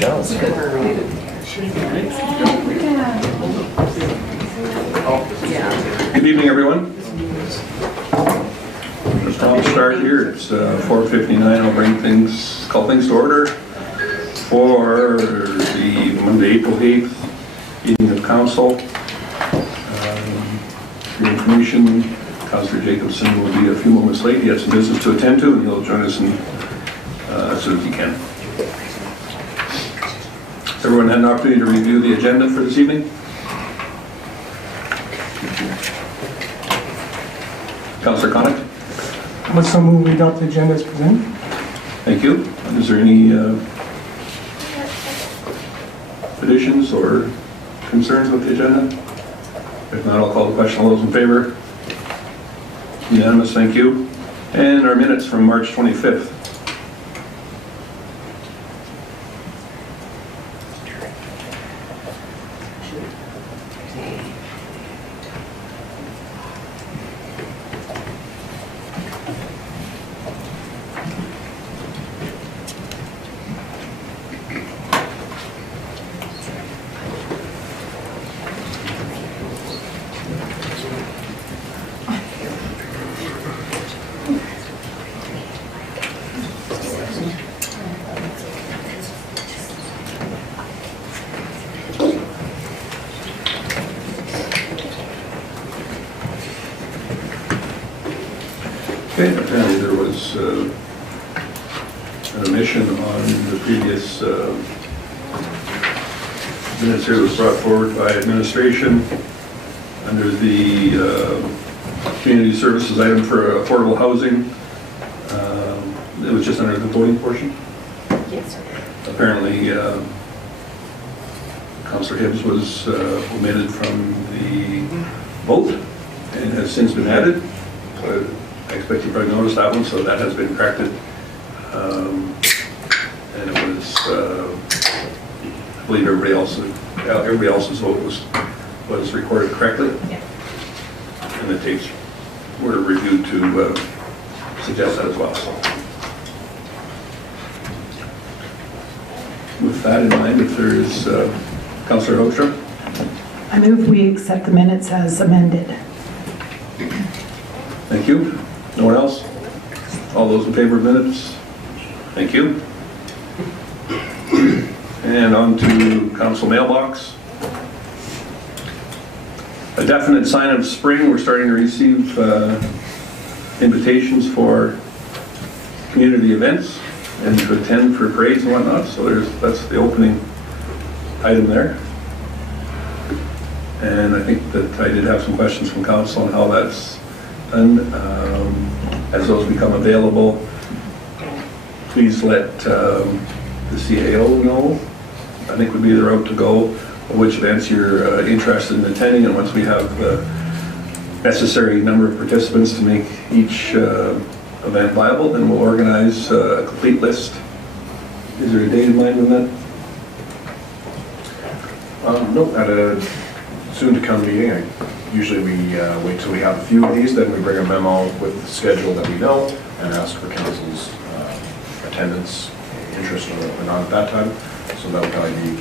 jealous. Good evening, everyone. I'll start here. It's 4:59. I'll call things to order for the Monday, April 8th meeting of Council. For your information, Councillor Jacobson will be a few moments late. He has some business to attend to, and he'll join us as soon as he can. Has everyone had an opportunity to review the agenda for this evening? Councillor Connick? Let's so move we adopt the agenda as presented. Thank you. Is there any additions or concerns with the agenda? If not, I'll call the question. All those in favor? Unanimous, thank you. And our minutes from March 25th. Okay, apparently there was an omission on the previous minutes here that was brought forward by administration under the community services item for affordable housing. It was just under the voting portion. Yes, sir. Apparently, Councillor Hibbs was omitted from the vote and has since been added. I expect you probably noticed that one, so that has been corrected. And it was, I believe everybody else's vote was recorded correctly. Yeah. And the tapes were reviewed to suggest that as well. So. With that in mind, if there is Councillor Hoekstra. I move we accept the minutes as amended. Thank you. No one else? All those in favor of minutes? Thank you. And on to Council Mailbox. A definite sign of spring. We're starting to receive invitations for community events and to attend for parades and whatnot. So that's the opening item there. And I think that I did have some questions from Council on how that's done. As those become available, please let the CAO know. I think would be the route to go, which events you're interested in attending, and once we have the necessary number of participants to make each event viable, then we'll organize a complete list. Is there a date in mind on that? No, at a soon-to-come meeting. Usually we wait till we have a few of these, then we bring a memo with the schedule that we know and ask for council's attendance, interest or not at that time. So that will probably be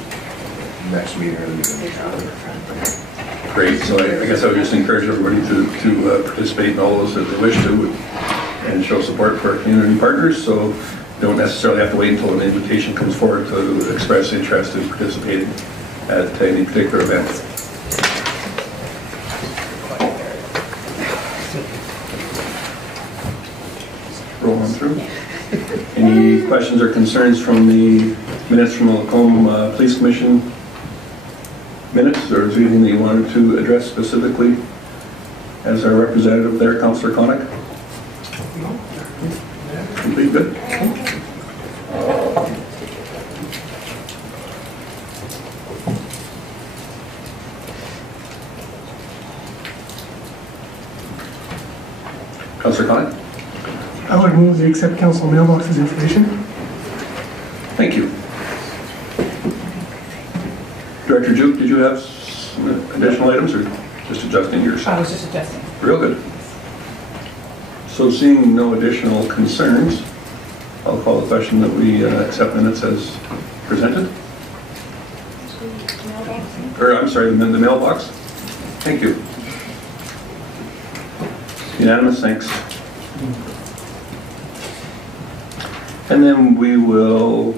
next meeting or the meeting. Great. So I guess I would just encourage everybody to participate in all those that they wish to and show support for our community partners. So you don't necessarily have to wait until an invitation comes forward to express interest in participating at any particular event. Roll on through. Any questions or concerns from the minutes from the Lacombe Police Commission minutes, or is there anything that you wanted to address specifically as our representative there, Councillor Connick? No. Complete good. Councillor Connick? I would move to accept Council Mailbox's information. Thank you. Director Duke, did you have some additional items or just adjusting yours? I was just adjusting. Real good. So seeing no additional concerns, I'll call the question that we accept minutes as presented. or I'm sorry, the mailbox? Thank you. Unanimous, thanks. And then we will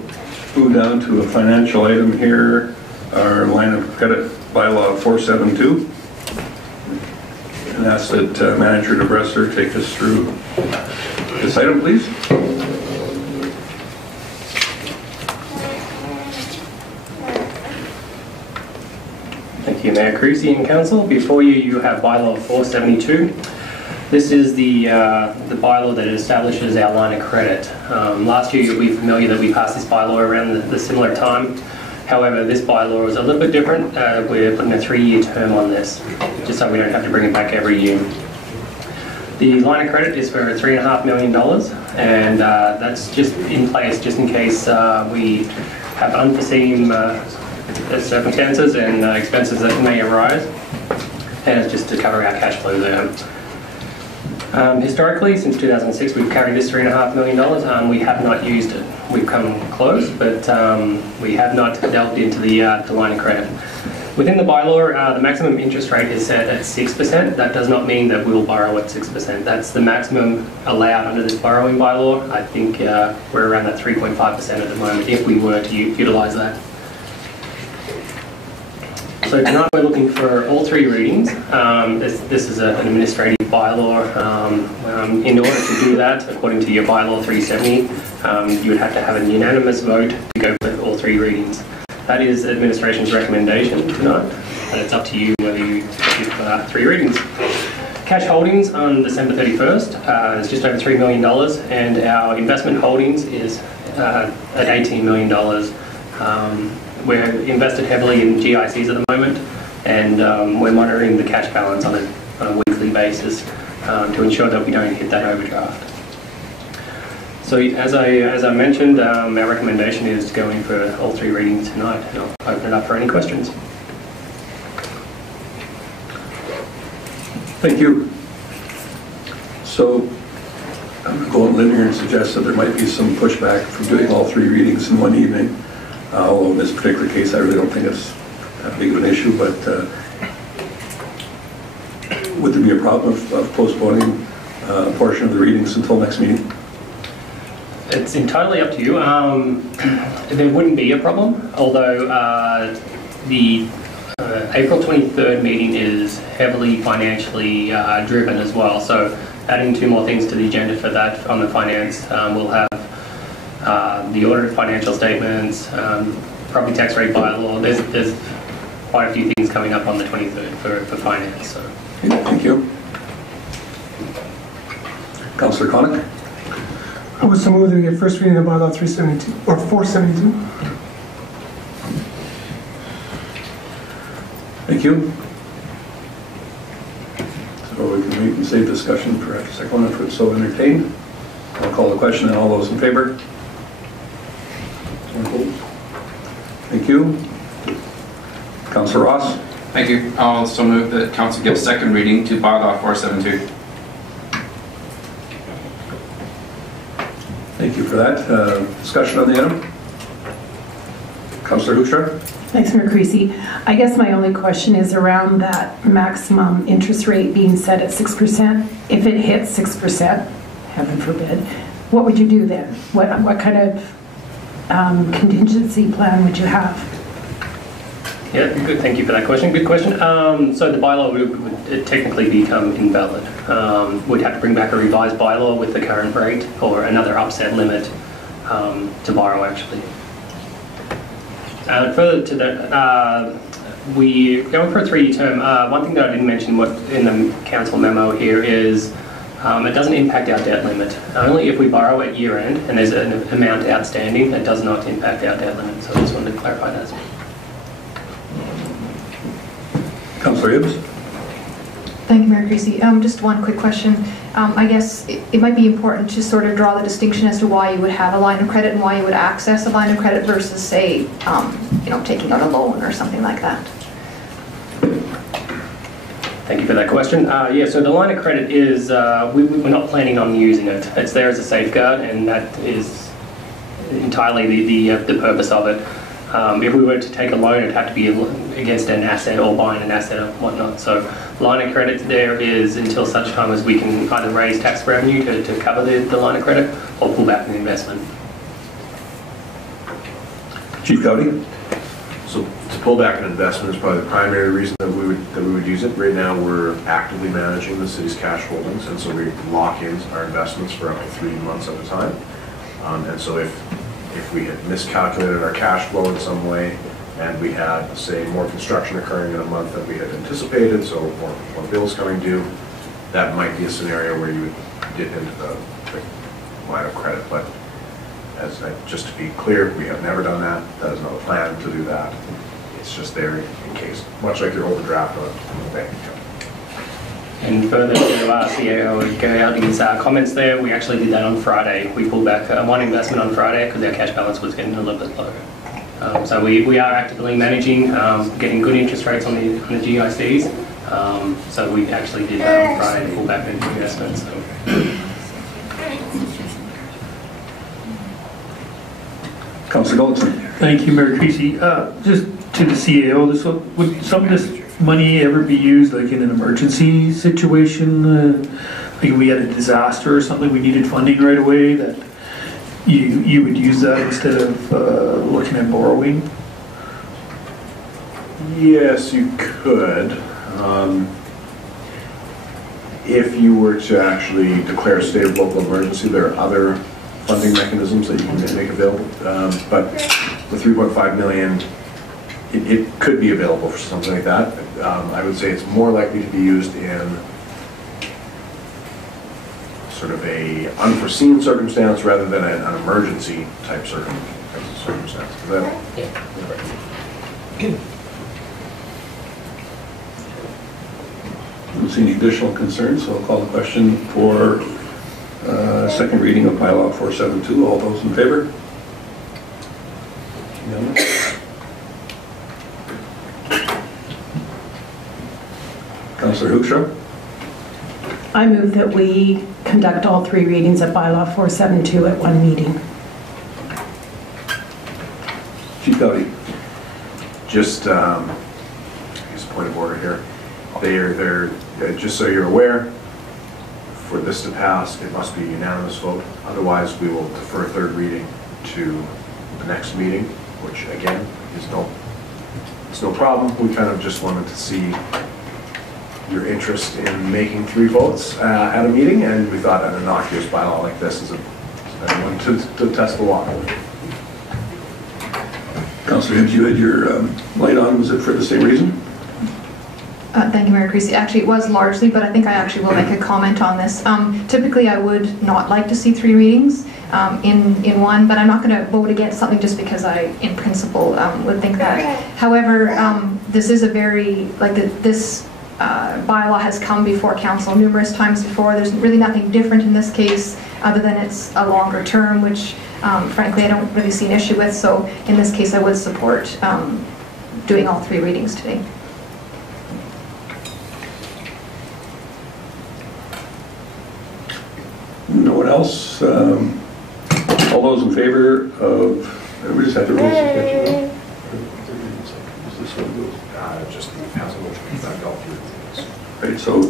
move down to a financial item here, our line of credit bylaw 472. And ask that Manager DeBresser take us through this item, please. Thank you, Mayor Creasy and Council. Before you have Bylaw 472. This is the bylaw that establishes our line of credit. Last year, you'll be familiar that we passed this bylaw around the similar time. However, this bylaw is a little bit different. We're putting a 3-year term on this, just so we don't have to bring it back every year. The line of credit is for $3.5 million, and that's just in place just in case we have unforeseen circumstances and expenses that may arise, and it's just to cover our cash flow there. Historically, since 2006, we've carried this $3.5 million. We have not used it. We've come close, but we have not delved into the line of credit. Within the bylaw, the maximum interest rate is set at 6%. That does not mean that we'll borrow at 6%. That's the maximum allowed under this borrowing bylaw. I think we're around that 3.5% at the moment if we were to utilise that. So tonight we're looking for all 3 readings. This is an administrative bylaw. In order to do that, according to your bylaw 370, you would have to have a unanimous vote to go for all 3 readings. That is administration's recommendation tonight, and it's up to you whether you give 3 readings. Cash holdings on December 31st is just over $3 million, and our investment holdings is at $18 million. We're invested heavily in GICs at the moment, and we're monitoring the cash balance on a weekly basis to ensure that we don't hit that overdraft. So as I mentioned, our recommendation is to go in for all 3 readings tonight, and I'll open it up for any questions. Thank you. So I'm going to go on linear and suggest that there might be some pushback from doing all 3 readings in one evening. Although in this particular case, I really don't think it's that big of an issue, but would there be a problem of postponing a portion of the readings until next meeting? It's entirely up to you. There wouldn't be a problem, although the April 23rd meeting is heavily financially driven as well. So adding 2 more things to the agenda for that on the finance, we'll have the audited financial statements, property tax rate bylaw. There's quite a few things coming up on the 23rd for finance. So. Thank you. Councillor Connick? I would so move that we get first reading of bylaw 372 or 472. Thank you. So we can wait and save discussion for a second one if it's so entertained. I'll call the question, and all those in favor? Thank you. Councillor Ross? Thank you. I'll also move that Council give second reading to bylaw 472. Thank you for that. Discussion on the item? Councillor Hoekstra? Thanks, Mayor Creasy. I guess my only question is around that maximum interest rate being set at 6%. If it hits 6%, heaven forbid, what would you do then? What kind of contingency plan would you have? Yeah, good. Thank you for that question. Good question. So the bylaw would technically become invalid. We'd have to bring back a revised bylaw with the current rate or another upset limit to borrow, actually. Further to that, we're going for a 3-year term. One thing that I didn't mention in the council memo here is it doesn't impact our debt limit. Only if we borrow at year end and there's an amount outstanding, it does not impact our debt limit. So I just wanted to clarify that. Councillor Hibbs? Thank you, Mayor Creasy. Just one quick question. I guess it might be important to sort of draw the distinction as to why you would have a line of credit and why you would access a line of credit versus, say, taking out a loan or something like that. Thank you for that question. Yeah, so the line of credit is, we're not planning on using it. It's there as a safeguard, and that is entirely the purpose of it. If we were to take a loan, it'd have to be against an asset or buying an asset or whatnot. So line of credit there is until such time as we can either raise tax revenue to cover the line of credit or pull back the investment. Chief Cowdy? So to pull back an investment is probably the primary reason that we would use it. Right now, we're actively managing the city's cash holdings, and so we lock in our investments for up to 3 months at a time. And so if we had miscalculated our cash flow in some way, and we had, say, more construction occurring in a month than we had anticipated, so more bills coming due, that might be a scenario where you would dip into the line of credit. But just to be clear, we have never done that. That is not a plan to do that. It's just there in case, much like your overdraft on a bank account. And further to our CEO Gowdy's comments there, we actually did that on Friday. We pulled back one investment on Friday because our cash balance was getting a little bit low. So we are actively managing, getting good interest rates on the GICs. So we actually did that on Friday to pull back into investments. Councillor Goldson. Thank you, Mayor Creasy. Just to the CAO, would some of this money ever be used like in an emergency situation? Like if we had a disaster or something, we needed funding right away, that you would use that instead of looking at borrowing? Yes, you could. If you were to actually declare a state of local emergency, there are other funding mechanisms that you can make available. But the 3.5 million, it could be available for something like that. I would say it's more likely to be used in sort of a unforeseen circumstance rather than an emergency type circumstance. Is that? Yeah. I don't see any additional concerns, so I'll call the question for second reading of Bylaw 472. All those in favor? Unanimous. Councillor Hoekstra? I move that we conduct all 3 readings of Bylaw 472 at one meeting. Chief Cowdy? Just, I guess point of order here. They're just so you're aware, for this to pass, it must be a unanimous vote. Otherwise, we will defer third reading to the next meeting, which again is no problem. We kind of just wanted to see your interest in making 3 votes at a meeting, and we thought an innocuous bylaw like this is a one to test the water. Councillor Hibbs, you had your light on. Was it for the same reason? Thank you, Mayor Creasy. Actually, it was largely, but I think I actually will make a comment on this. Typically, I would not like to see 3 readings in one, but I'm not going to vote against something just because I, in principle, would think that. However, this is a very, this bylaw has come before council numerous times before. There's really nothing different in this case other than it's a longer term, which frankly I don't really see an issue with. So in this case I would support doing all 3 readings today. No one else? All those in favor of, we just have to rules of suspension. Is this what it goes? Just pass a motion to conduct all 3 readings. Right, so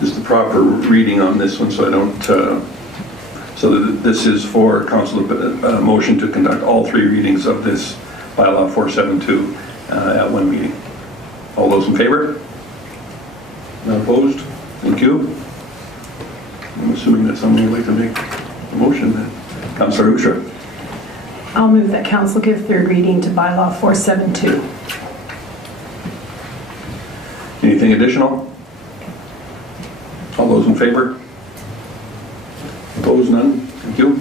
just the proper reading on this one, so I don't, so this is for council motion to conduct all 3 readings of this Bylaw 472 at one meeting. All those in favor? Not opposed? Thank you. I'm assuming that someone would like to make a motion then. Councillor Hoekstra. I'll move that council give 3rd reading to Bylaw 472. Anything additional? All those in favor? Opposed? None? Thank you.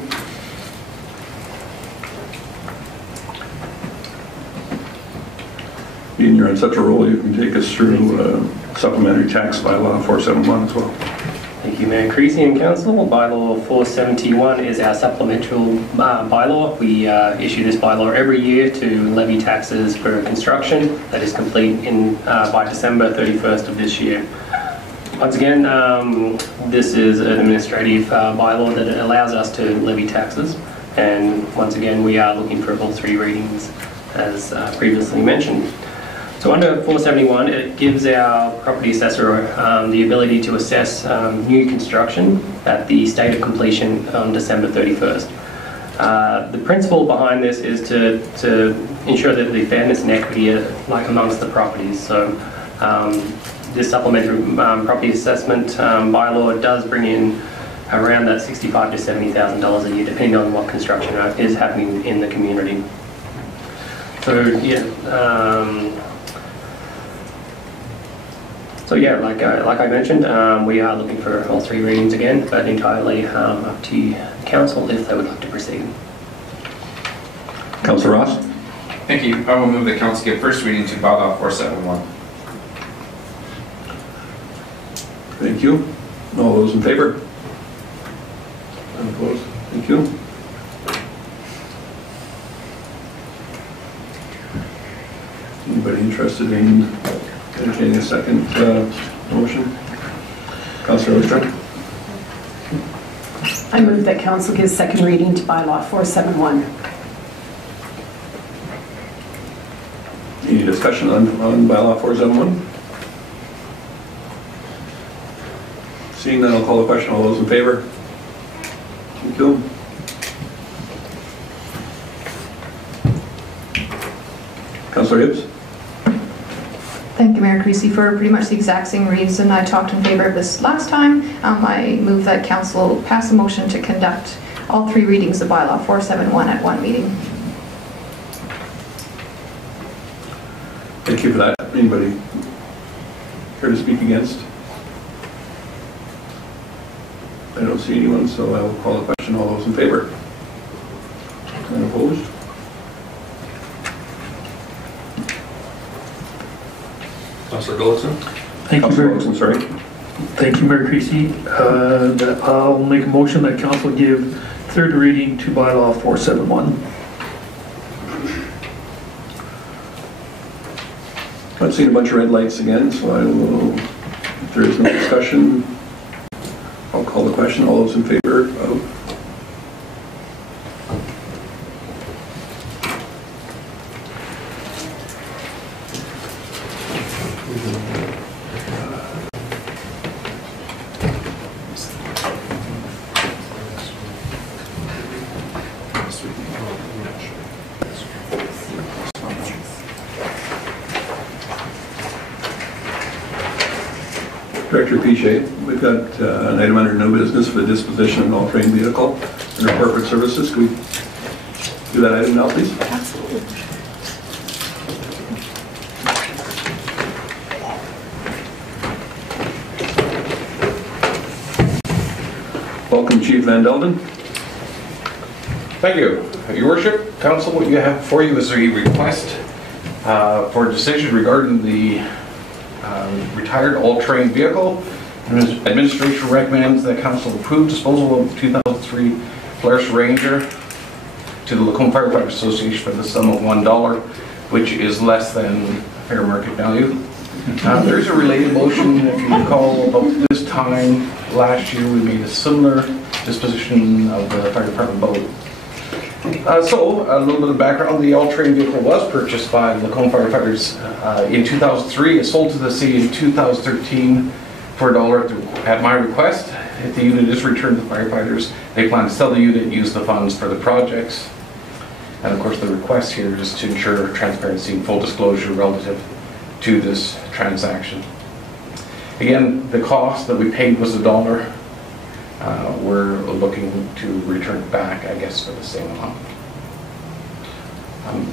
Being you're on such a roll, you can take us through supplementary tax bylaw 471 as well. Thank you, Mayor Creasy and Council. Bylaw 471 is our supplemental bylaw. We issue this bylaw every year to levy taxes for construction that is complete by December 31st of this year. Once again, this is an administrative bylaw that allows us to levy taxes. And once again, we are looking for all 3 readings, as previously mentioned. So under 471, it gives our property assessor the ability to assess new construction at the state of completion on December 31st. The principle behind this is to ensure that the fairness and equity are like amongst the properties. So this supplementary property assessment bylaw does bring in around that $65,000 to $70,000 a year, depending on what construction is happening in the community. So yeah. Like I mentioned, we are looking for all 3 readings again, but entirely up to council if they would like to proceed. Councillor Ross? Thank you. I will move that council give first reading to Bylaw 471. Thank you. All those in favor? None opposed? Thank you. Anybody interested in entertaining a second motion? Councillor Oster? I move that council gives second reading to bylaw 471. Any discussion on bylaw 471? Seeing none, I'll call the question. All those in favor? Thank you. Councillor Hibbs? Thank you, Mayor Creasy, for pretty much the exact same reason I talked in favor of this last time. I move that council pass a motion to conduct all 3 readings of bylaw 471 at one meeting. Thank you for that. Anybody care to speak against? I don't see anyone, so I will call the question. All those in favor? None opposed? Councillor Goldson? Thank you, Councillor Mayor. Wilson, sorry. Thank you, Mayor Creasy. I'll make a motion that council give third reading to bylaw 471. I've seen a bunch of red lights again, so I will, if there is no discussion, I'll call the question. All those in favor of? Director Piche, we've got an item under new business for the disposition of an all-terrain vehicle under corporate services. Can we do that item now, please? Absolutely. Welcome, Chief Van Delden. Thank you. Your Worship, Council, what you have before you is a request for a decision regarding the retired all-terrain vehicle. Administration recommends that Council approve disposal of 2003 Polaris Ranger to the Lacombe Firefighter Association for the sum of $1, which is less than fair market value. There is a related motion. If you recall, about this time last year, we made a similar disposition of the fire department boat. So, a little bit of background. The all-terrain vehicle was purchased by Lacombe Firefighters in 2003. It sold to the city in 2013 for $1 at my request. If the unit is returned to firefighters, they plan to sell the unit and use the funds for the projects. And of course, the request here is to ensure transparency and full disclosure relative to this transaction. Again, the cost that we paid was $1. We're looking to return it back, I guess, for the same amount. I'm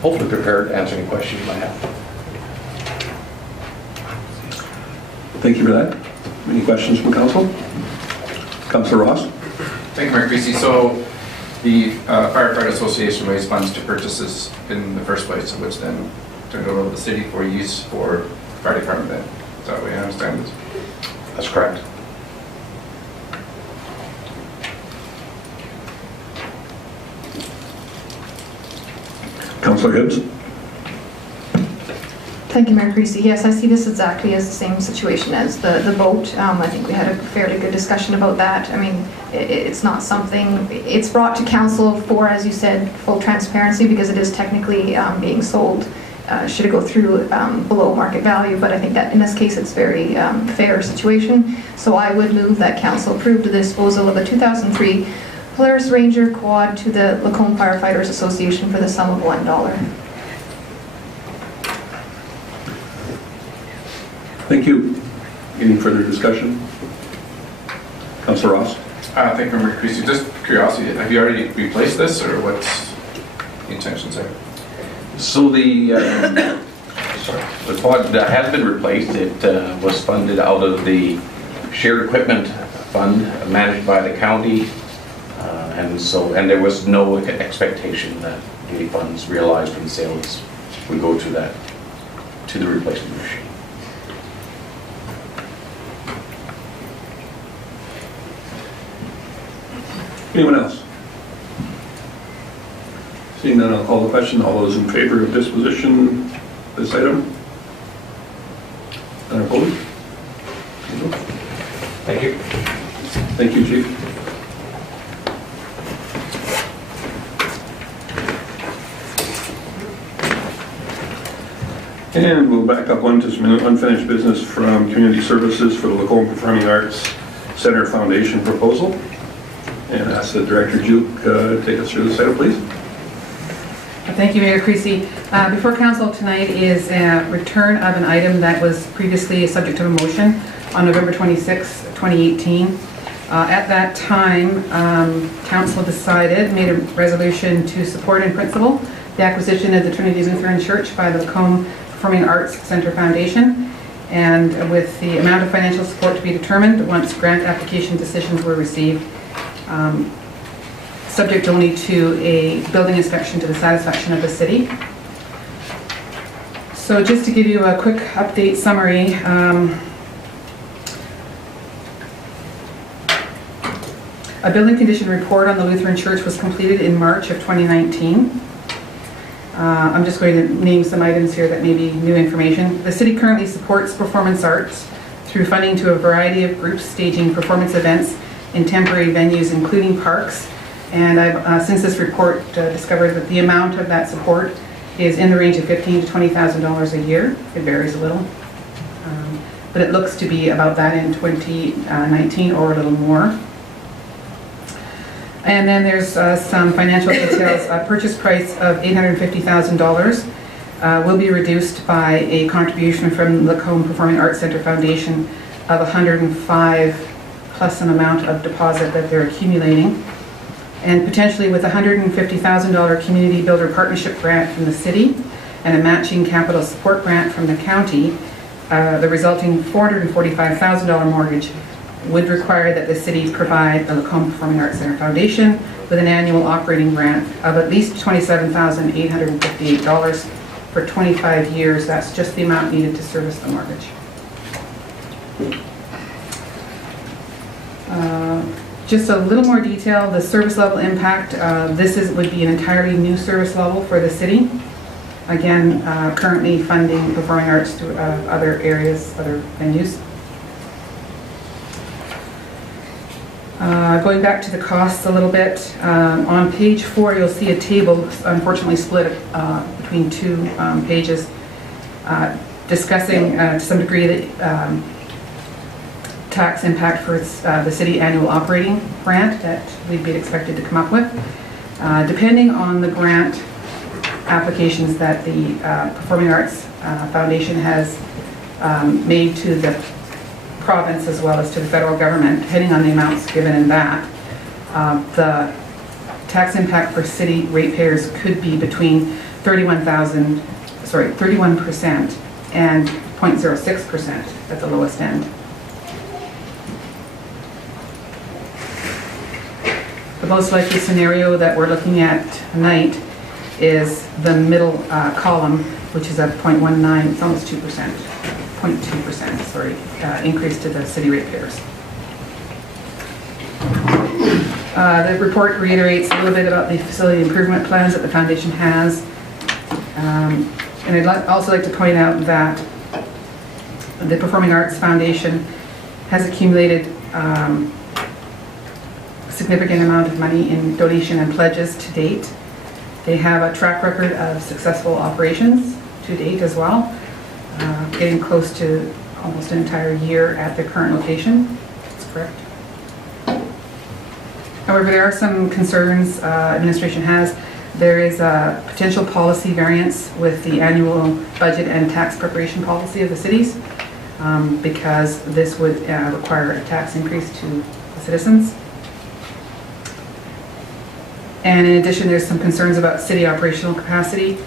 hopefully prepared to answer any questions you might have. Thank you for that. Any questions from Council? Councillor Ross? Thank you, Mayor Creasy. So the Firefighter Association raised funds to purchase this in the first place, which then turned over to the city for use for fire department then. Is that the way I understand this? That's correct. Councillor Hibbs? Thank you, Mayor Creasy. Yes, I see this exactly as the same situation as the boat. I think we had a fairly good discussion about that. I mean, it's not something, it's brought to council for, as you said, full transparency because it is technically being sold. Should it go through below market value, but I think that in this case it's very fair situation. So I would move that council approve the disposal of a 2003 Polaris Ranger quad to the Lacombe Firefighters Association for the sum of $1. Thank you. Any further discussion? Councillor Ross? Thank you, Member Creasy. Just curiosity, have you already replaced this, or what's the intentions there? So the quad has been replaced. It was funded out of the shared equipment fund managed by the county, and there was no expectation that any funds realized from sales would go to the replacement machine. Anyone else? Seeing none, I'll call the question. All those in favor of disposition of this item? And opposed? Thank you. Thank you, Chief. And we'll back up one to some unfinished business from Community Services for the Lacombe Performing Arts Center Foundation proposal. And ask the Director Duke take us through this item, please. Thank you, Mayor Creasy. Before Council tonight is a return of an item that was previously subject to a motion on November 26, 2018. At that time, Council made a resolution to support in principle the acquisition of the Trinity Lutheran Church by the Lacombe Performing Arts Center Foundation, and with the amount of financial support to be determined once grant application decisions were received, subject only to a building inspection to the satisfaction of the city. So just to give you a quick update summary, a building condition report on the Lutheran Church was completed in March of 2019. I'm just going to name some items here that may be new information. The city currently supports performance arts through funding to a variety of groups staging performance events in temporary venues, including parks. And I've, since this report, discovered that the amount of that support is in the range of $15,000 to $20,000 a year. It varies a little. But it looks to be about that in 2019 or a little more. And then there's some financial details. A purchase price of $850,000 will be reduced by a contribution from the Lacombe Performing Arts Center Foundation of $105,000 plus an amount of deposit that they're accumulating. And potentially with a $150,000 Community Builder Partnership grant from the city and a matching capital support grant from the county, the resulting $445,000 mortgage would require that the city provide the Lacombe Performing Arts Center Foundation with an annual operating grant of at least $27,858 for 25 years. That's just the amount needed to service the mortgage. Just a little more detail, the service level impact. This would be an entirely new service level for the city. Again, currently funding performing arts to other areas, other venues. Going back to the costs a little bit, on page 4 you'll see a table, unfortunately split between two pages, discussing to some degree the tax impact for the city annual operating grant that we'd be expected to come up with. Depending on the grant applications that the Performing Arts Foundation has made to the province as well as to the federal government, depending on the amounts given in that, the tax impact for city ratepayers could be between 31% and 0.06% at the lowest end. The most likely scenario that we're looking at tonight is the middle column, which is at 0.19, it's almost 2%, 0.2%, sorry, increase to the city ratepayers. The report reiterates a little bit about the facility improvement plans that the foundation has. And I'd also like to point out that the Performing Arts Foundation has accumulated a significant amount of money in donation and pledges to date. They have a track record of successful operations to date as well, getting close to almost an entire year at their current location. That's correct. However, there are some concerns administration has. There is a potential policy variance with the annual budget and tax preparation policy of the cities because this would require a tax increase to the citizens. And in addition, there's some concerns about city operational capacity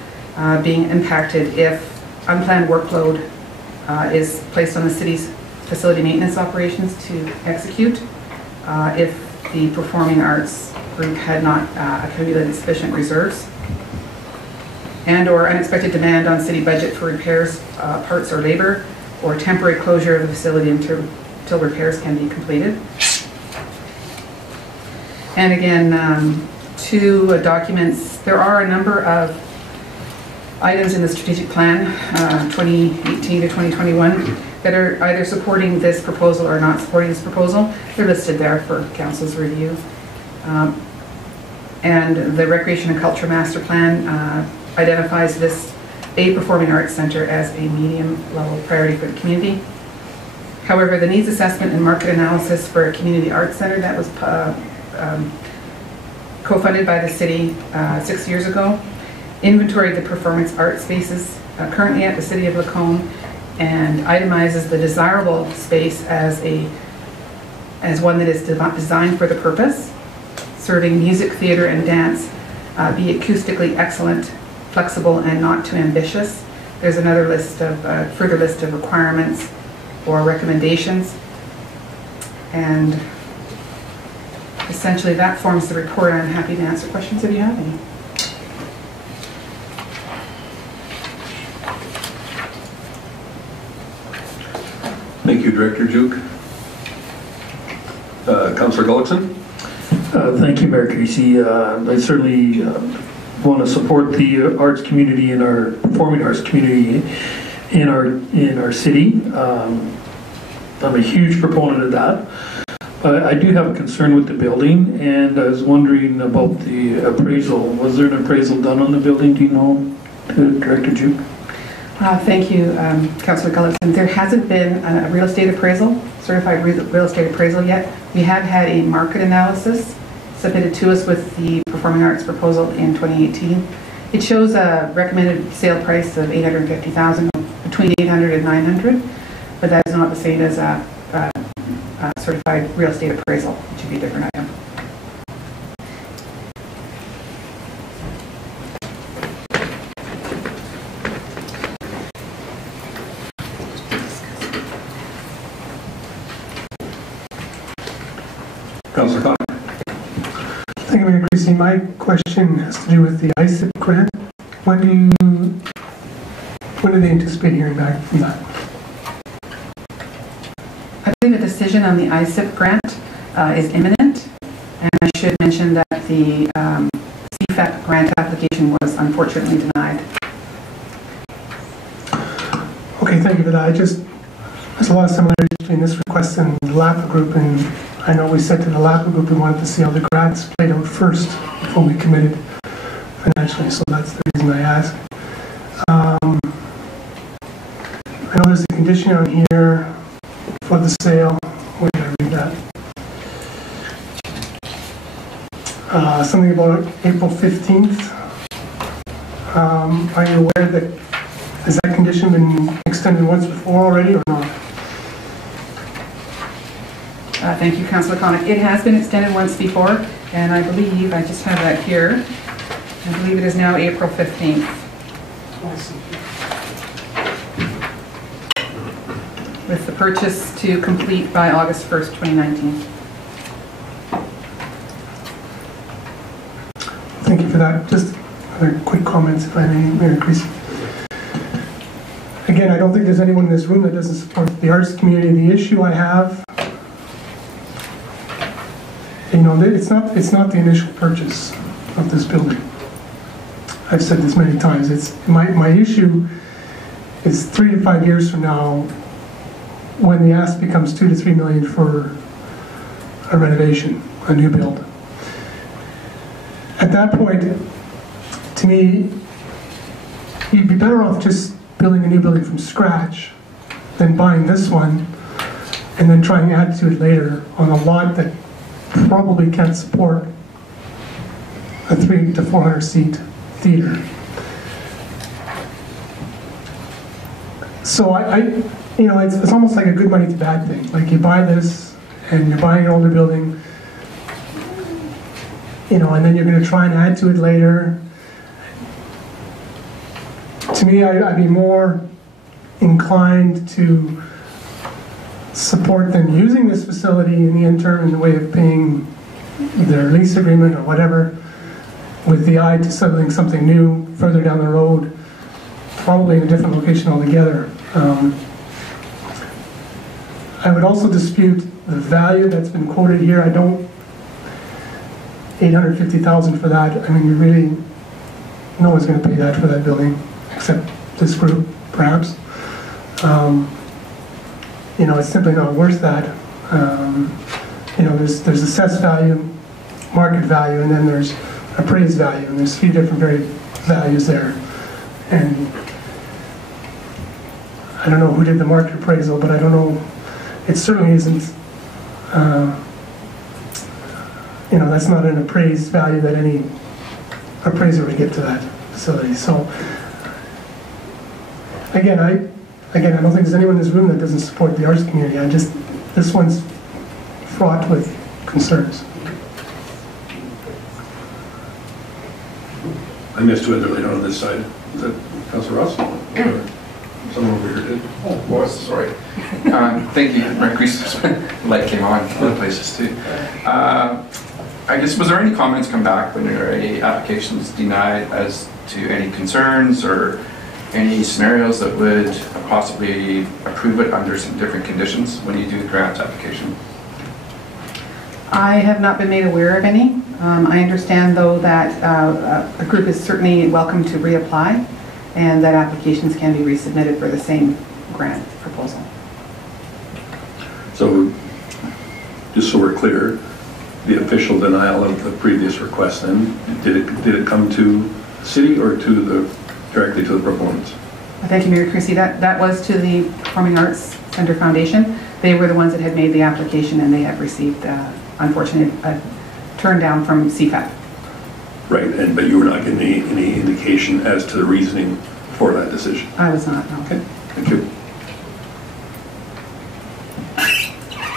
being impacted if unplanned workload is placed on the city's facility maintenance operations to execute if the performing arts group had not accumulated sufficient reserves, and or unexpected demand on city budget for repairs, parts or labor, or temporary closure of the facility until repairs can be completed. And again, two documents, there are a number of items in the strategic plan 2018 to 2021 that are either supporting this proposal or not supporting this proposal. They're listed there for council's review. And the Recreation and Culture Master Plan identifies this Performing Arts Center as a medium level priority for the community. However, the needs assessment and market analysis for a community arts center that was co-funded by the city 6 years ago inventoried the performance art spaces currently at the city of Lacombe and itemizes the desirable space as one that is designed for the purpose, serving music, theater, and dance, be acoustically excellent, flexible, and not too ambitious. There's another list of further list of requirements or recommendations, and essentially that forms the report. I'm happy to answer questions if you have any. Thank you, Director Duke. Councillor Gullickson? Thank you, Mayor Creasy. I certainly want to support the arts community and our performing arts community in our city. I'm a huge proponent of that. I do have a concern with the building, and I was wondering about the appraisal. Was there an appraisal done on the building? Do you know, Director Duke? Thank you, Councillor Gullickson. There hasn't been a real estate appraisal, certified real estate appraisal yet. We have had a market analysis submitted to us with the Performing Arts proposal in 2018. It shows a recommended sale price of $850,000, between $800 and $900, but that is not the same as a certified real estate appraisal. It should be a different item. Councillor Connor. Thank you, Mayor Creasy. My question has to do with the ISIP grant. When do they anticipate hearing back from that? I believe a decision on the ISIP grant is imminent, and I should mention that the CFAP grant application was unfortunately denied. Okay, thank you for that. There's a lot of similarities between this request and the LAPA group, and I know we said to the LAPA group we wanted to see how the grants played out first before we committed financially, so that's the reason I asked. I know there's a condition on here for the sale. Where did I read that? Something about April 15th. Are you aware that, has that condition been extended once before already or not? Thank you, Councillor Connick. It has been extended once before, and I believe, I just have that here, I believe it is now April 15th. With the purchase to complete by August 1st, 2019. Thank you for that. Just other quick comments, if I may, Mayor Creasy. Again, I don't think there's anyone in this room that doesn't support the arts community. The issue I have, it's not the initial purchase of this building. I've said this many times, it's my issue is 3 to 5 years from now, when the ask becomes 2 to 3 million for a renovation, a new build. At that point, to me, you'd be better off just building a new building from scratch than buying this one and then trying to add to it later on a lot that probably can't support a 300 to 400 seat theater. So you know, it's almost like a good money to bad thing. Like you buy this and you're buying an older building, you know, and then you're going to try and add to it later. To me, I'd be more inclined to support them using this facility in the interim in the way of paying their lease agreement or whatever, with the eye to settling something new further down the road, probably in a different location altogether. I would also dispute the value that's been quoted here. I don't, 850,000 for that. I mean, you really, no one's going to pay that for that building, except this group, perhaps. You know, it's simply not worth that. You know, there's assessed value, market value, and then there's appraised value, and there's 3 different values there. And I don't know who did the market appraisal, but I don't know, it certainly isn't, you know, that's not an appraised value that any appraiser would give to that facility. So, again, I don't think there's anyone in this room that doesn't support the arts community. This one's fraught with concerns. I missed who they're laid on this side. Is that Councilor Ross? Or someone over here did? Oh, was, sorry. Thank you, Mayor Crease. Light came on other places too. I guess, was there any comments come back when there are any applications denied as to any concerns or any scenarios that would possibly approve it under some different conditions when you do the grant application? I have not been made aware of any. I understand, though, that a group is certainly welcome to reapply and that applications can be resubmitted for the same grant proposal. So, just so we're clear, the official denial of the previous request then, did it come to the city or directly to the proponents? Thank you, Mayor Chrissy. That was to the Performing Arts Center Foundation. They were the ones that had made the application, and they have received, unfortunately, a turn down from CFAP. Right, but you were not getting any indication as to the reasoning for that decision? I was not, no. Okay, thank you.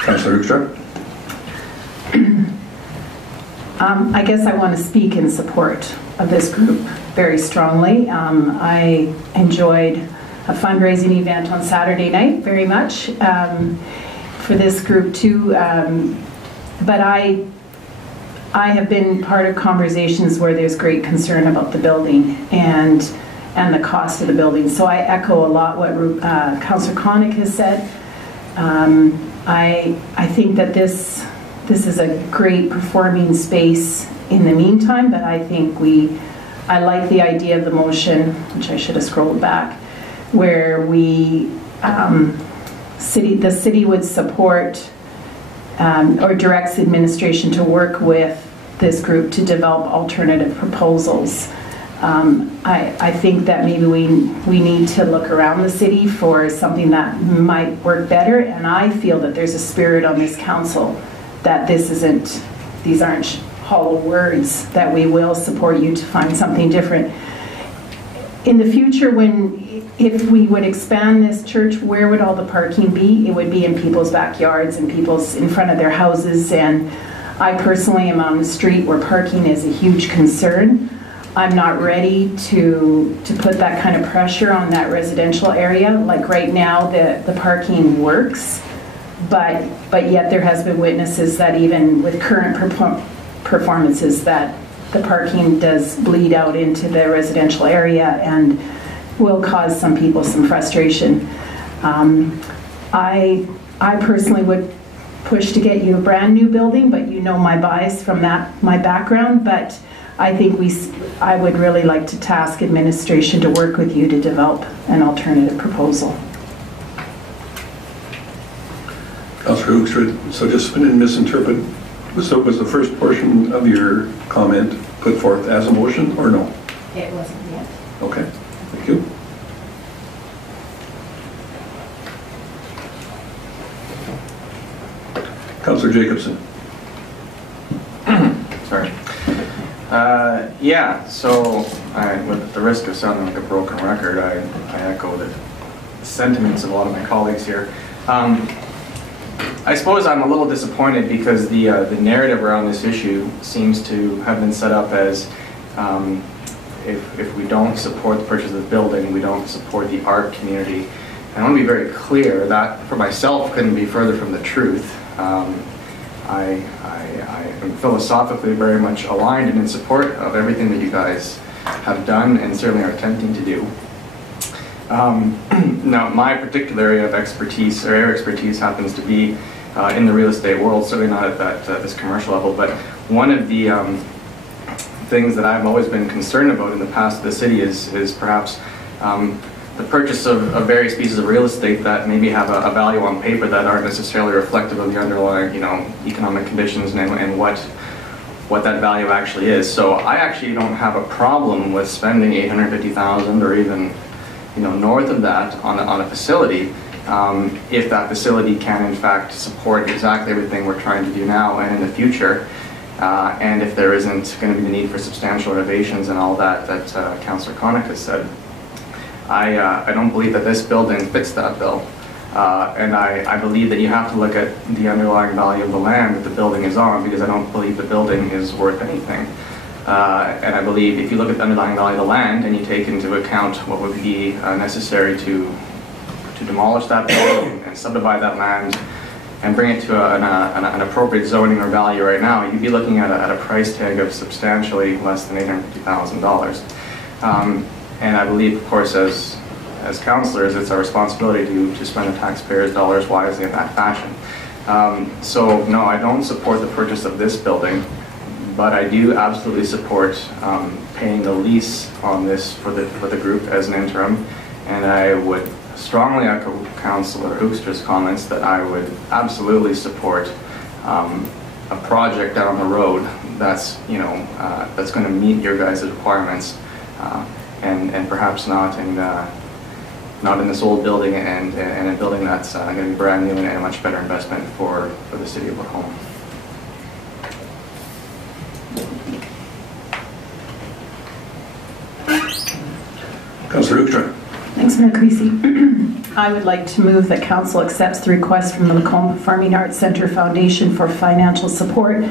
Councilor Hoekstra? I guess I want to speak in support of this group very strongly. I enjoyed a fundraising event on Saturday night very much for this group too. But I have been part of conversations where there's great concern about the building and the cost of the building. So I echo a lot what Councillor Connick has said. I think that this is a great performing space in the meantime, but I think I like the idea of the motion, which I should have scrolled back, where the city would support or directs administration to work with this group to develop alternative proposals. I think that maybe we need to look around the city for something that might work better, and I feel that there's a spirit on this council that these aren't hollow words, that we will support you to find something different. In the future, if we would expand this church, where would all the parking be? It would be in people's backyards and in front of their houses, and I personally am on the street where parking is a huge concern. I'm not ready to put that kind of pressure on that residential area. Like right now, the parking works, but yet there has been witnesses that even with current performances that the parking does bleed out into the residential area and will cause some people some frustration. I personally would push to get you a brand new building, but you know my bias from my background, but I think I would really like to task administration to work with you to develop an alternative proposal. Councillor Hoekstra, so just didn't misinterpret, so was the first portion of your comment put forth as a motion or no? It wasn't yet. Okay, thank you. Councillor Jacobson. Sorry. Yeah, so with the risk of sounding like a broken record, I echo the sentiments of a lot of my colleagues here. I suppose I'm a little disappointed because the narrative around this issue seems to have been set up as if we don't support the purchase of the building, we don't support the art community. And I want to be very clear that for myself couldn't be further from the truth. I am philosophically very much aligned and in support of everything that you guys have done and certainly are attempting to do. Now, my particular area of expertise, or area of expertise, happens to be in the real estate world, certainly not at this commercial level, but one of the things that I've always been concerned about in the past of the city is perhaps the purchase of various pieces of real estate that maybe have a value on paper that aren't necessarily reflective of the underlying, economic conditions and what that value actually is. So I actually don't have a problem with spending $850,000 or even, north of that on a facility, if that facility can in fact support exactly everything we're trying to do now and in the future, and if there isn't going to be the need for substantial renovations and all that Councillor Connick has said. I don't believe that this building fits that bill. And I believe that you have to look at the underlying value of the land that the building is on, because I don't believe the building is worth anything. And I believe if you look at the underlying value of the land and you take into account what would be necessary to demolish that building and subdivide that land and bring it to an appropriate zoning or value right now, you'd be looking at a price tag of substantially less than $850,000. And I believe, of course, as councillors, it's our responsibility to spend the taxpayers' dollars wisely in that fashion. So no, I don't support the purchase of this building, but I do absolutely support paying the lease on this for the group as an interim. And I would strongly echo Councillor Hoekstra's comments that I would absolutely support a project down the road that's that's going to meet your guys' requirements. And perhaps not in this old building and a building that's going to be brand new and a much better investment for the city of Lacombe. Councillor Hoekstra. Thanks, Mayor Creasy. I would like to move that Council accepts the request from the Lacombe Performing Arts Centre Foundation for financial support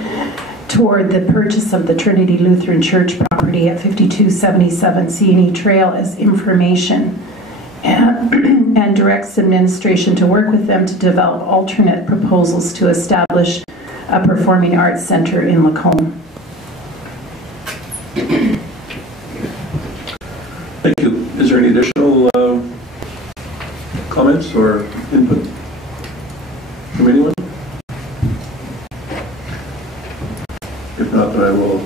toward the purchase of the Trinity Lutheran Church property at 5277 C&E Trail as information, and directs administration to work with them to develop alternate proposals to establish a performing arts center in Lacombe. Thank you. Is there any additional comments or input from anyone? If not, then I will.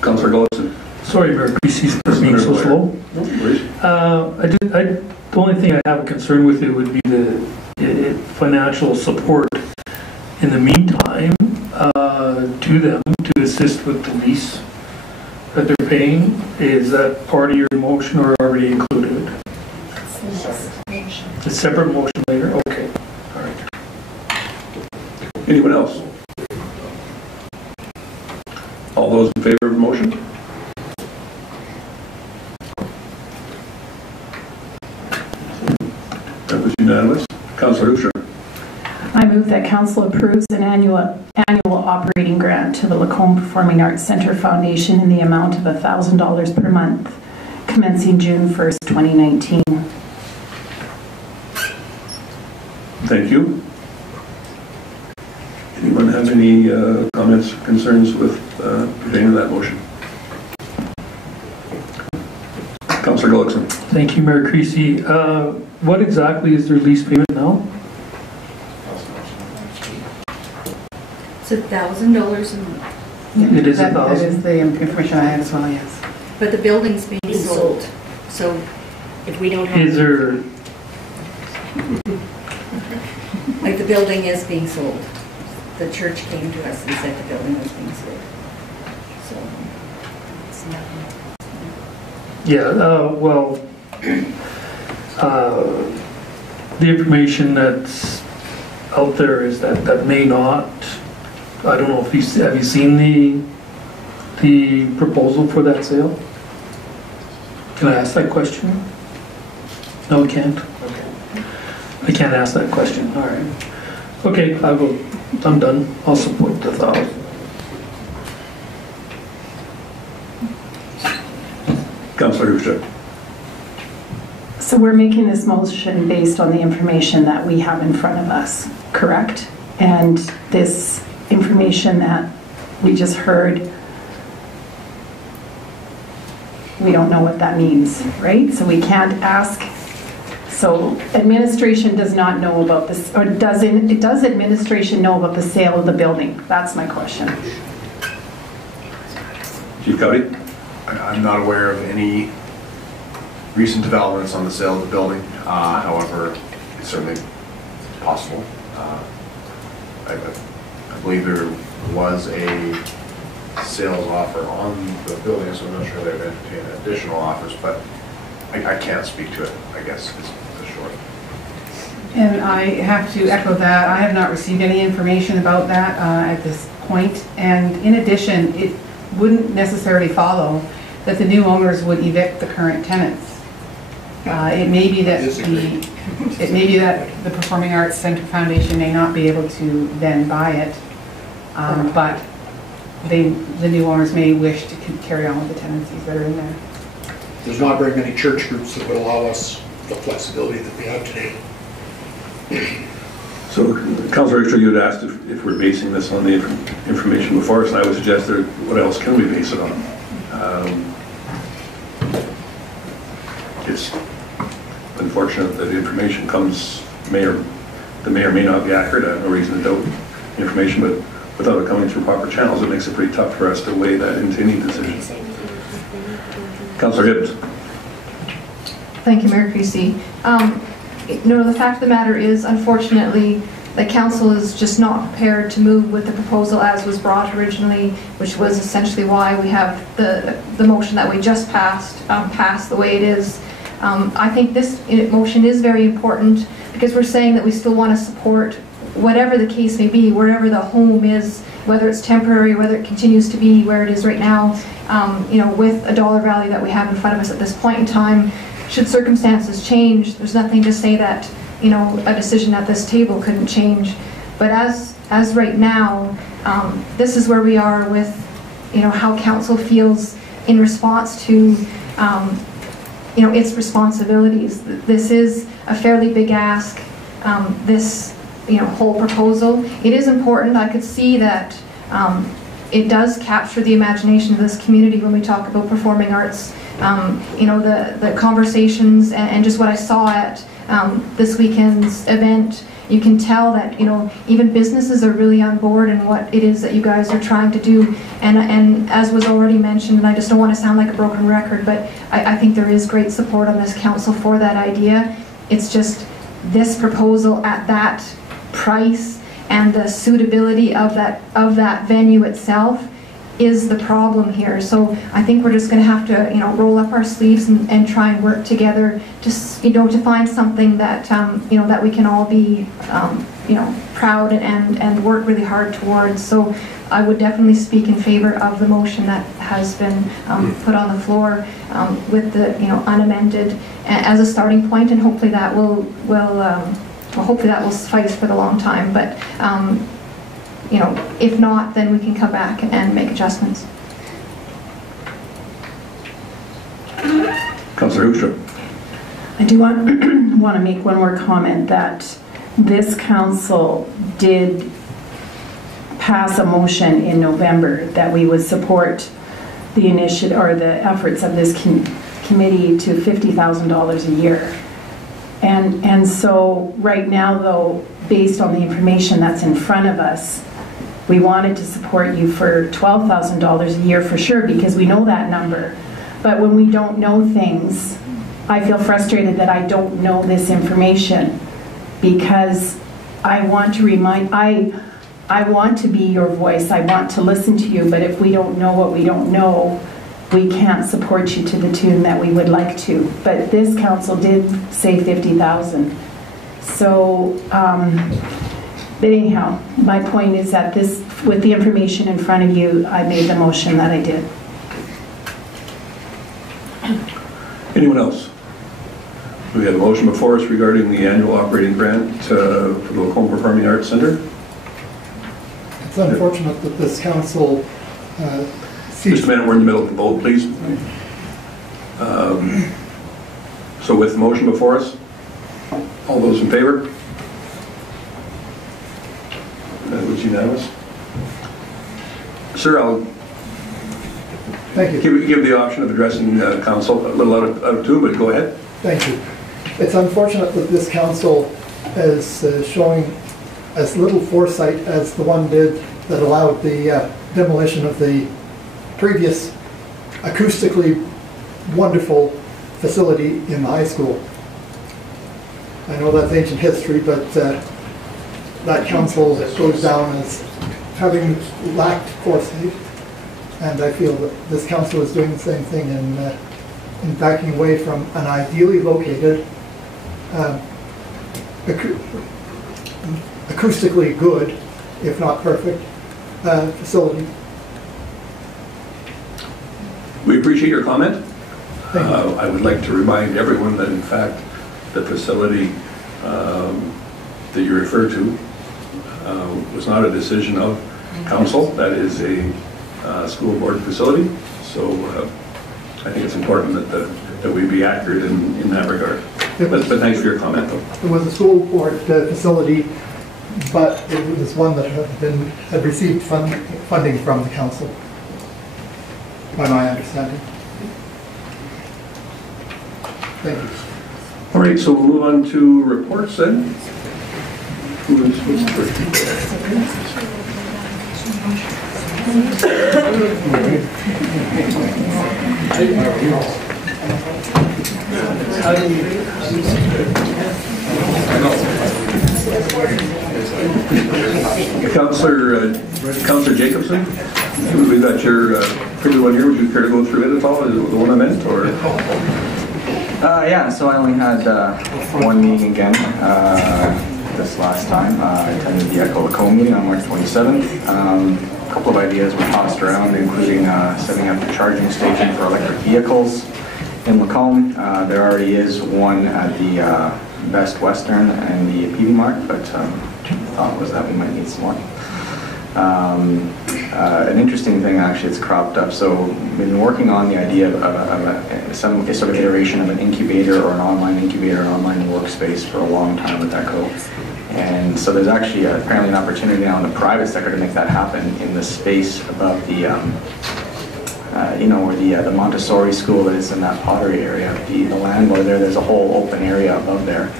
Councillor Goldson. Sorry, Mayor Creasy, for being so slow. No worries. The only thing I have a concern with it would be the financial support in the meantime to them to assist with the lease that they're paying. Is that part of your motion or already included? It's a separate motion later? Okay. All right. Anyone else? All those in favor of the motion? That was unanimous. Councillor Hoekstra. I move that Council approves an annual operating grant to the Lacombe Performing Arts Centre Foundation in the amount of $1,000 per month, commencing June 1st, 2019. Thank you. Anyone have any comments, concerns with pertaining to that motion? Councillor Goldson. Thank you, Mayor Creasy. What exactly is their lease payment now? It's $1,000 a month. It is That 1,000? is the information I had as well, yes. But the building's being sold, so if we don't have... Is there, Like, the building is being sold. The church came to us and said the building was being sold. So, it's nothing. yeah, well, the information that's out there is that may not, I don't know if have you seen the proposal for that sale? Can I ask that question? No, I can't? Okay. I can't ask that question, all right. Okay, I'm done. I'll support the 1,000. Councillor Hufstra. So we're making this motion based on the information that we have in front of us, correct? And this information that we just heard, we don't know what that means, right? So we can't ask. So administration does not know about this, or does administration know about the sale of the building? That's my question. Chief Cowdy. I'm not aware of any recent developments on the sale of the building. However, it's certainly possible. I believe there was a sales offer on the building, so I'm not sure they've entertained additional offers, but I can't speak to it, I guess, is the short. And I have to echo that. I have not received any information about that at this point. And in addition, it wouldn't necessarily follow that the new owners would evict the current tenants. It may be that the Performing Arts Centre Foundation may not be able to then buy it, but the new owners may wish to carry on with the tenancies that are in there. There's not very many church groups that would allow us the flexibility that we have today. So, Councillor Hufstra, you had asked if we're basing this on the information before us, and I would suggest that what else can we base it on? It's unfortunate that the information may or may not be accurate. I have no reason to doubt the information, but without it coming through proper channels, it makes it pretty tough for us to weigh that into any decision. Councillor Hibbs. Thank you, Mayor Creasy. The fact of the matter is, unfortunately, the council is just not prepared to move with the proposal as was brought originally, which was essentially why we have the motion that we just passed the way it is. I think this motion is very important because we're saying that we still want to support whatever the case may be, wherever the home is, whether it's temporary, whether it continues to be where it is right now, with a dollar value that we have in front of us at this point in time. Should circumstances change, there's nothing to say that a decision at this table couldn't change. But as right now, this is where we are with how council feels in response to its responsibilities. This is a fairly big ask. This whole proposal. It is important. I could see that it does capture the imagination of this community when we talk about performing arts. The conversations and just what I saw at this weekend's event, you can tell that even businesses are really on board in what it is that you guys are trying to do. And as was already mentioned, and I just don't want to sound like a broken record, but I think there is great support on this council for that idea. It's just this proposal at that price and the suitability of that venue itself is the problem here. So I think we're just going to have to roll up our sleeves and try and work together to find something that that we can all be proud and work really hard towards. So I would definitely speak in favor of the motion that has been put on the floor with the unamended as a starting point, and hopefully that will suffice for the long time. But if not, then we can come back and make adjustments. Councillor Hufstra. I do want to make one more comment that this council did pass a motion in November that we would support the initiative or the efforts of this committee to $50,000 a year. And so right now, though, based on the information that's in front of us, We wanted to support you for $12,000 a year for sure, because we know that number. But when we don't know things, I feel frustrated that I don't know this information, because I want to I want to be your voice, I want to listen to you, but if we don't know what we don't know, we can't support you to the tune that we would like to. But this council did say $50,000. So, but anyhow, my point is that this, with the information in front of you, I made the motion that I did. Anyone else? We have a motion before us regarding the annual operating grant for the Lacombe Performing Arts Centre. It's unfortunate that this council sees... Just a minute, we're in the middle of the vote, please. So with the motion before us, all those in favor? That was unanimous. Sir, I'll Thank you. give the option of addressing council. A little out of tune, but go ahead. Thank you. It's unfortunate that this council is showing as little foresight as the one did that allowed the demolition of the previous acoustically wonderful facility in the high school. I know that's ancient history, but that council goes down as having lacked foresight, and I feel that this council is doing the same thing in backing away from an ideally located, acoustically good, if not perfect, facility. We appreciate your comment. I would like to remind everyone that in fact the facility that you refer to was not a decision of council. That is a school board facility. So I think it's important that we be accurate in that regard. But thanks for your comment, though. It was a school board facility, but it was one that had received funding from the council, by my understanding. Thank you. All right, so we'll move on to reports then. Who is supposed to Councillor Jacobson, we've got your favorite one here. Would you care to go through it at all? Is it the one I meant, or? Yeah, so I only had one meeting again this last time. I attended the Lacombe meeting on March 27th. A couple of ideas were tossed around, including setting up a charging station for electric vehicles in Lacombe. There already is one at the Best Western and the PV Mart, but thought was that we might need some more. An interesting thing actually that's cropped up. So we've been working on the idea of some sort of iteration of an incubator or an online incubator, an online workspace for a long time with ECHO. And so there's actually apparently an opportunity now in the private sector to make that happen in the space above the, you know, where the Montessori school is in that pottery area. The landlord there's a whole open area above there.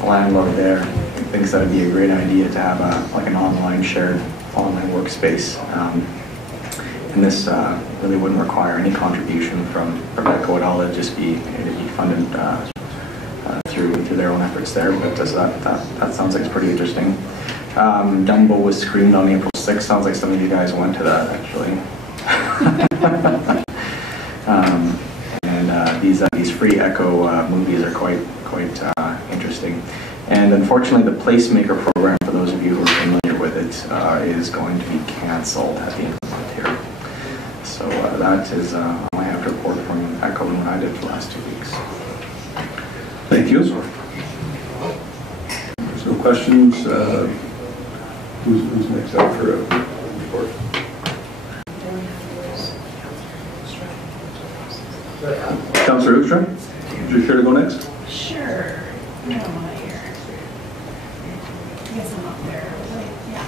The landlord there thinks that would be a great idea to have like an online shared online workspace. And this really wouldn't require any contribution from ECHO at all. It'd just be funded through their own efforts there. But that sounds like it's pretty interesting. Dumbo was screened on April 6th. Sounds like some of you guys went to that actually. And these free ECHO movies are quite interesting. And unfortunately, the Placemaker program, for those of you who are familiar with it, is going to be canceled at the end of the month here. So that is all I have to report from ECHO and what I did for the last 2 weeks. Thank you. There's no questions. Who's next up for a report? Councillor Hoekstrom, would you care to go next? Sure. No, I'm not here. I guess I'm up there. Yeah.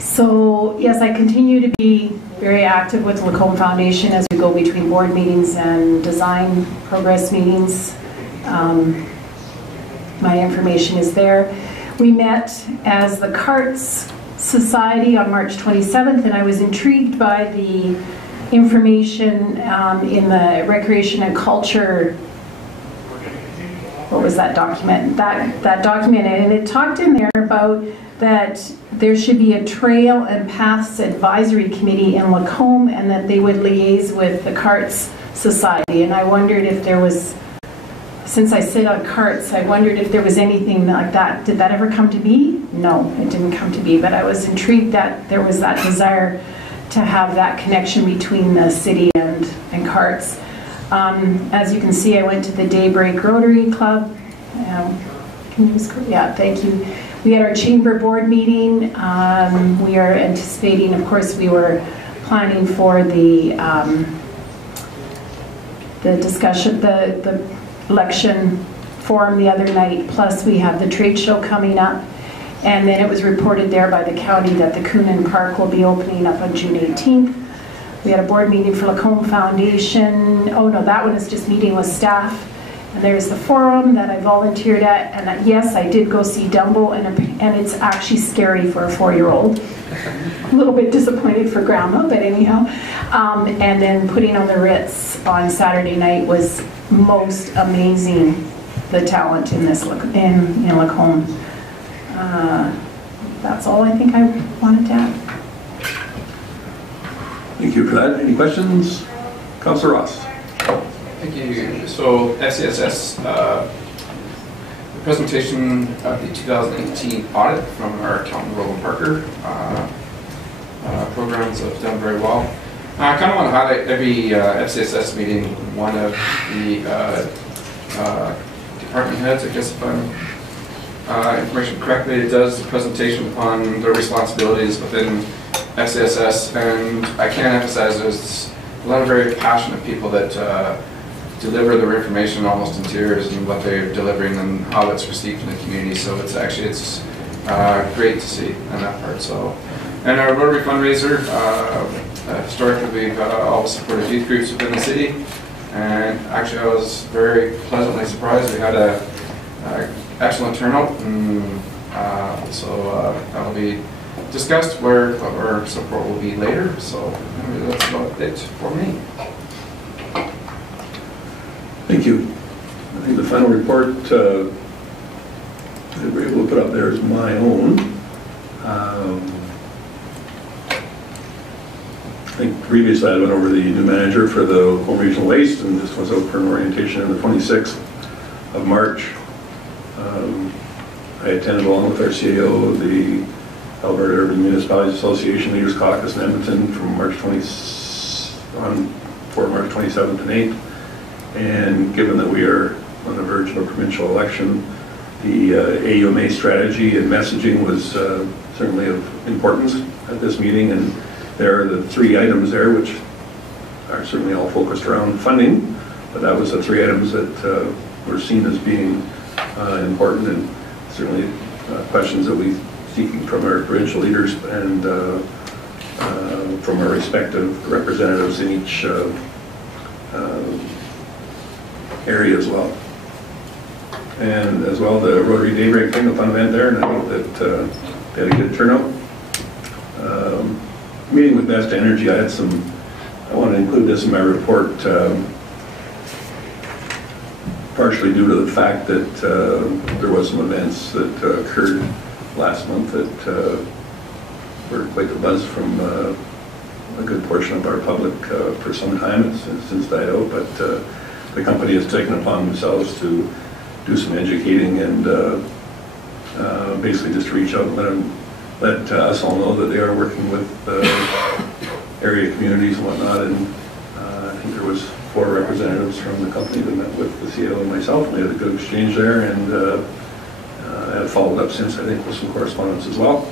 So, yes, I continue to be very active with the Lacombe Foundation as we go between board meetings and design progress meetings. My information is there. We met as the Carts Society on March 27th, and I was intrigued by the information in the Recreation and Culture, what was that document? That document, and it talked in there about that there should be a Trail and Paths Advisory Committee in Lacombe, and that they would liaise with the Carts Society. And I wondered if there was, since I sit on carts, I wondered if there was anything like that. Did that ever come to be? No, it didn't come to be, but I was intrigued that there was that desire to have that connection between the city and carts. As you can see, I went to the Daybreak Rotary Club. Yeah, thank you. We had our chamber board meeting. We are anticipating, of course, we were planning for the discussion, the election forum the other night, plus we have the trade show coming up, and then it was reported there by the county that the Coonan Park will be opening up on June 18th. We had a board meeting for Lacombe Foundation. Oh no, that one is just meeting with staff. And there's the forum that I volunteered at, and yes, I did go see Dumbo, and it's actually scary for a 4-year-old. A little bit disappointed for Grandma, but anyhow. And then putting on the Ritz on Saturday night was most amazing, the talent in this in Lacombe. That's all I think I wanted to add. Thank you for that. Any questions? Councillor Ross. Thank you. So FCSS, the presentation of the 2018 audit from our accountant Roland Parker programs have done very well. I kind of want to highlight every FCSS meeting, one of the department heads, I guess if I'm information correctly, it does the presentation on their responsibilities within FCSS, and I can't emphasize there's a lot of very passionate people that deliver their information almost in tears and what they're delivering and how it's received in the community. So it's great to see on that part. So, and our Rotary fundraiser, historically we've always supported youth groups within the city, and actually I was very pleasantly surprised. We had a excellent turnout, and that'll be discussed what our support will be later. So that's about it for me. Thank you. I think the final report that we're able to put up there is my own. I think previously I went over the new manager for the Home Regional Waste, and this was out for an orientation on the 26th of March. I attended along with our CAO the Alberta Urban Municipalities Association Leaders Caucus in Edmonton from March 27th and 8th. And given that we are on the verge of a provincial election, the AUMA strategy and messaging was certainly of importance at this meeting, and there are the 3 items there which are certainly all focused around funding, but that was the 3 items that were seen as being important, and certainly questions that we seeking from our provincial leaders and from our respective representatives in each area as well. And as well, the Rotary Daybreak thing, a fun event there, and I think that they had a good turnout. Meeting with Best Energy, I want to include this in my report, partially due to the fact that there was some events that occurred last month that were quite the buzz from a good portion of our public for some time. It's since died out, but the company has taken upon themselves to do some educating and basically just reach out and let us all know that they are working with area communities and whatnot. And I think there was 4 representatives from the company that met with the CEO and myself, and we had a good exchange there, and I have followed up since, I think, with some correspondence as well.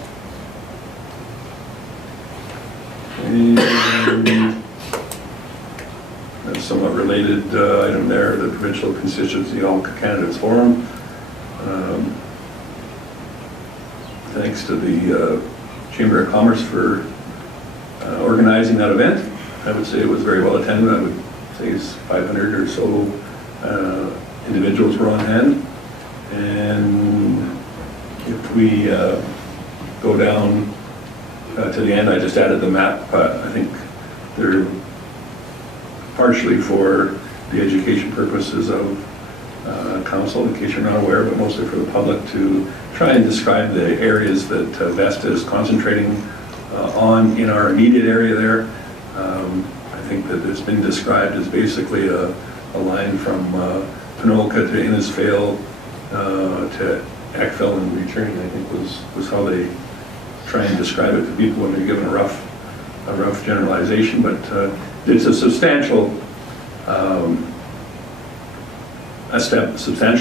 And a somewhat related item there, the Provincial Constituency All Candidates Forum. Thanks to the Chamber of Commerce for organizing that event. I would say it was very well attended. I would say it's 500 or so individuals were on hand. And If we go down to the end, I just added the map. I think they're partially for the education purposes of council, in case you're not aware, but mostly for the public, to try and describe the areas that Vesta is concentrating on in our immediate area there. I think that it's been described as basically a line from Panoka to Innisfail to Eckville and returning, I think was how they try and describe it to people when they're given a rough generalization, but it's a substantial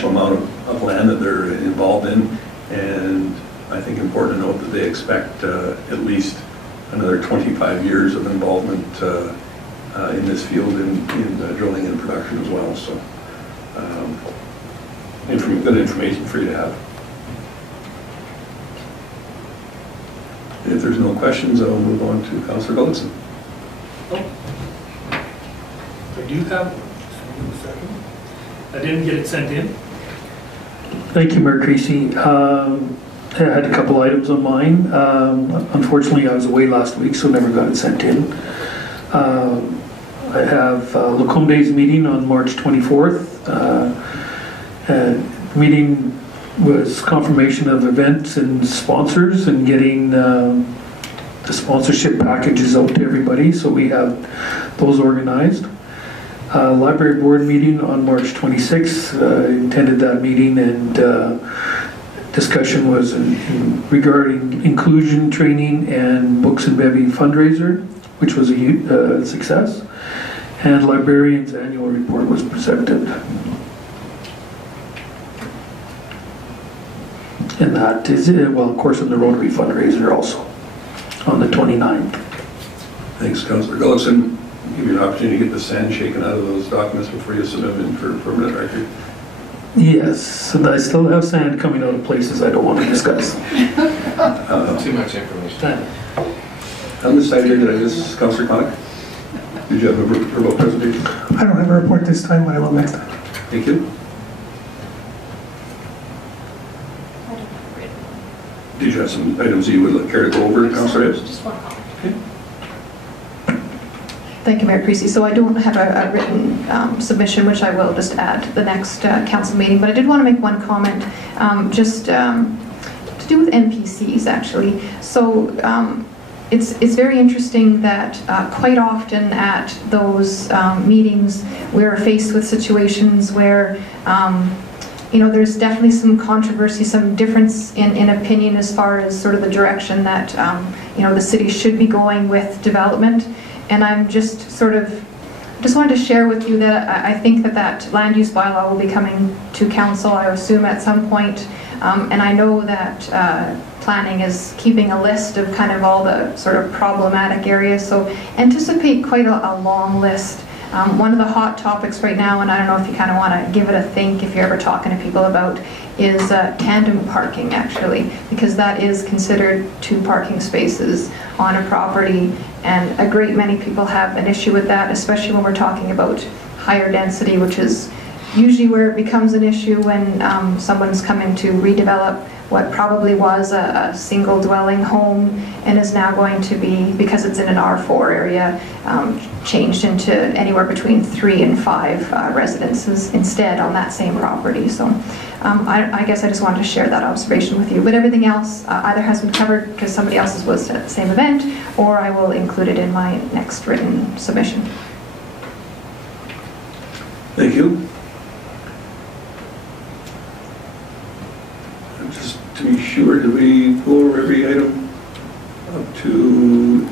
amount of land that they're involved in, and I think important to note that they expect at least another 25 years of involvement in this field in drilling and production as well. So good information for you to have. If there's no questions, I'll move on to Councillor Gullickson. I do have. I didn't get it sent in. Thank you, Mayor Creasy. I had a couple items on mine. Unfortunately, I was away last week, so never got it sent in. I have Lacombe's meeting on March 24th. Meeting was confirmation of events and sponsors and getting the sponsorship packages out to everybody, so we have those organized. Library board meeting on March 26th. Attended that meeting, and discussion was regarding inclusion training and books and bevy fundraiser, which was a huge success. And librarian's annual report was presented. And that is it. Well, of course, in the Rotary fundraiser also on the 29th. Thanks, Councillor Gullickson. Give you an opportunity to get the sand shaken out of those documents before you submit them in for permanent record. Yes, and I still have sand coming out of places I don't want to discuss. Too much information. On this side here, did I miss Councillor Connick? Did you have a verbal presentation? I don't have a report this time, but I will next time. Thank you. Did you have some items you would care to go over, Councillor? Just one comment. Okay. Thank you, Mayor Creasy. So I don't have a written submission, which I will just add to the next council meeting, but I did want to make one comment just to do with NPCs, actually. So it's very interesting that quite often at those meetings we're faced with situations where you know, there's definitely some controversy, some difference in opinion as far as sort of the direction that you know, the city should be going with development. And I'm just wanted to share with you that I think that land use bylaw will be coming to council, I assume, at some point. And I know that planning is keeping a list of kind of all the sort of problematic areas. So anticipate quite a long list. One of the hot topics right now, and I don't know if you kind of want to give it a think if you're ever talking to people about, is tandem parking, actually, because that is considered 2 parking spaces on a property, and a great many people have an issue with that, especially when we're talking about higher density, which is usually where it becomes an issue when someone's coming to redevelop what probably was a single dwelling home and is now going to be, because it's in an R4 area, changed into anywhere between 3 and 5 residences instead on that same property. So I guess I just wanted to share that observation with you. But everything else either has been covered because somebody else's was at the same event, or I will include it in my next written submission. Thank you. Just to be sure, did we go over every item up to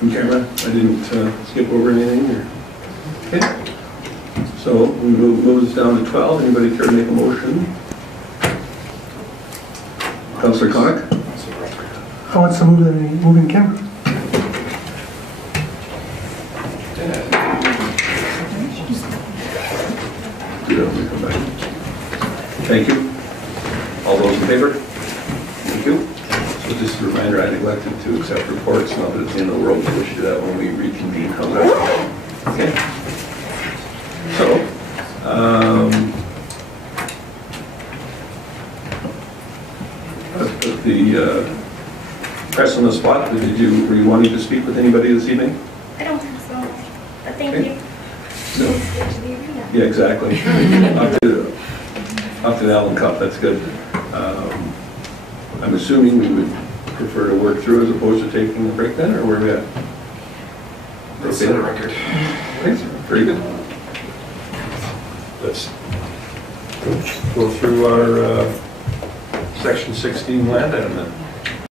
in camera? I didn't skip over anything. Or? Okay. So we move this down to 12. Anybody care to make a motion? Councillor Connick? I want to move in camera. Thank you. All those in favor? Thank you. So just a reminder, I neglected to accept reports. Not that it's the end of the world, we should do that when we reconvene. How's that? Okay. So, the press on the spot. Were you wanting to speak with anybody this evening? I don't think so, but thank Okay. you. No. Let's get to the arena. Yeah, exactly. Off to the Allen Cup, that's good. I'm assuming we would prefer to work through as opposed to taking a break then, or where are we at? Let's set a record. Okay, very good. Let's go through our Section 16 land item then.